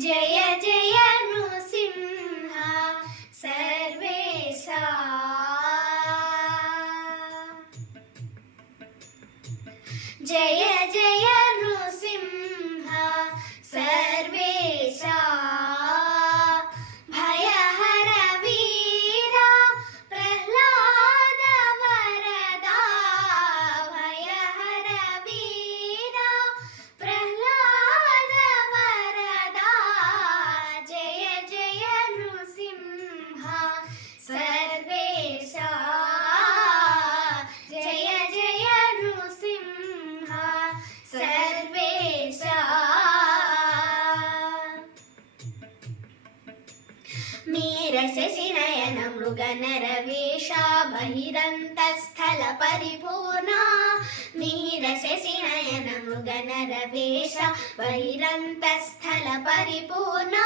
जय जय नृसिंह सर्वेशा। जय जय नृसिंह सर्वेशा। भयहर वीरा प्रह्लाद वरदा। भयहर वीरा प्रह्लाद वरदा। जय जय नृसिंह सर्वेशा। जय जय नृसिंह सर्वेशा। मीरशशिनयन मृगनरवेशा बहिरन्तस्थल परिपूर्णा। मीरशशिनयन मृगनरवेशा बहिरन्तस्थल परिपूर्णा।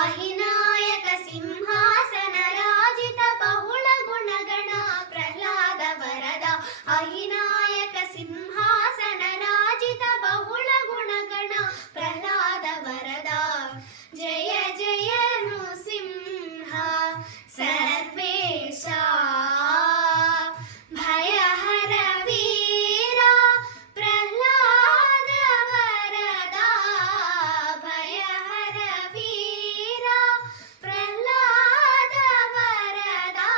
अहिनायक सिंहासन राजित बहुल गुणगण प्रह्लाद वरदा। अहिनायक सिंहासन राजित बहुल गुणगण प्रह्लाद वरदा। जय जय नृसिंह सर्वेशा। भयहर वीरा प्रह्लाद वरदा। भयहर वीरा प्रह्लाद वरदा।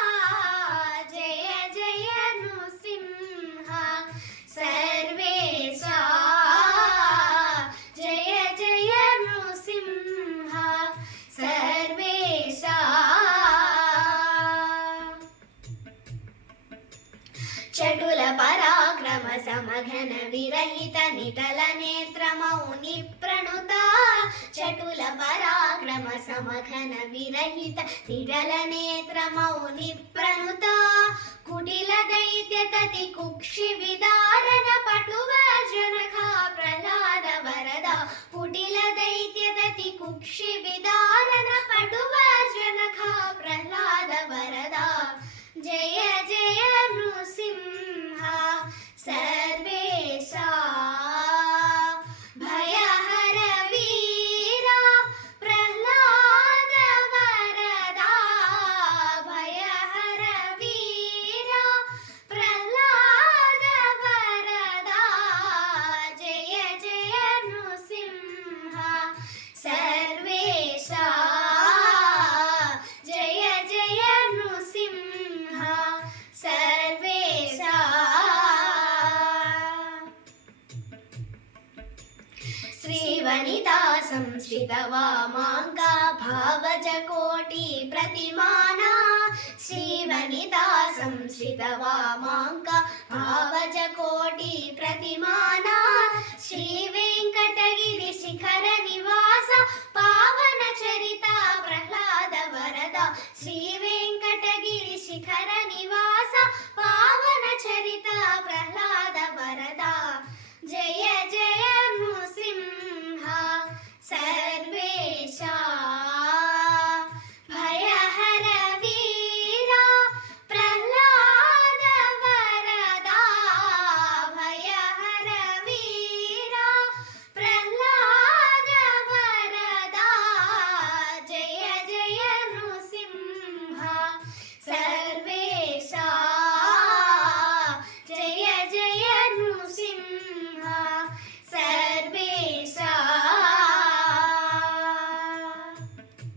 जय जय नृसिंह सर्वेशा। जय जय नृसिंह सर्वेशा। चटुल पराक्रम समघन विरहित निटल नेत्र मौनि प्रणुता। चटुल पराक्रम समघन विरहित निटल नेत्र मौनि प्रणुता। कुटिल दैत्य तति कुक्षि विदारण पटुव जनखा प्रह्लाद वरदा। कुटिल दैत्य तति कुक्षि विदारण पटुव जनखा प्रह्लाद वरदा। जय जय नृसिंह सर्वेशा। भयहर वीरा प्रह्लाद वरदा। भयहर वीरा प्रह्लाद वरदा। जय जय नृसिंह सर्वेशा। जय जय नृसिंह सर्वेशा। श्रीवनिता संश्रितवामाङ्गा भावजकोटि प्रतिमाना। श्रीवनिता संश्रितवामाङ्गा भावजकोटि प्रतिमाना। श्रीवेङ्कटगिरि शिखर निवास पावन चरिता प्रह्लाद वरदा। श्रीवेङ्कटगिरि शिखर निवास पावन चरिता प्रह्लाद वरदा। जय जय नृसिंह सर्वेशा।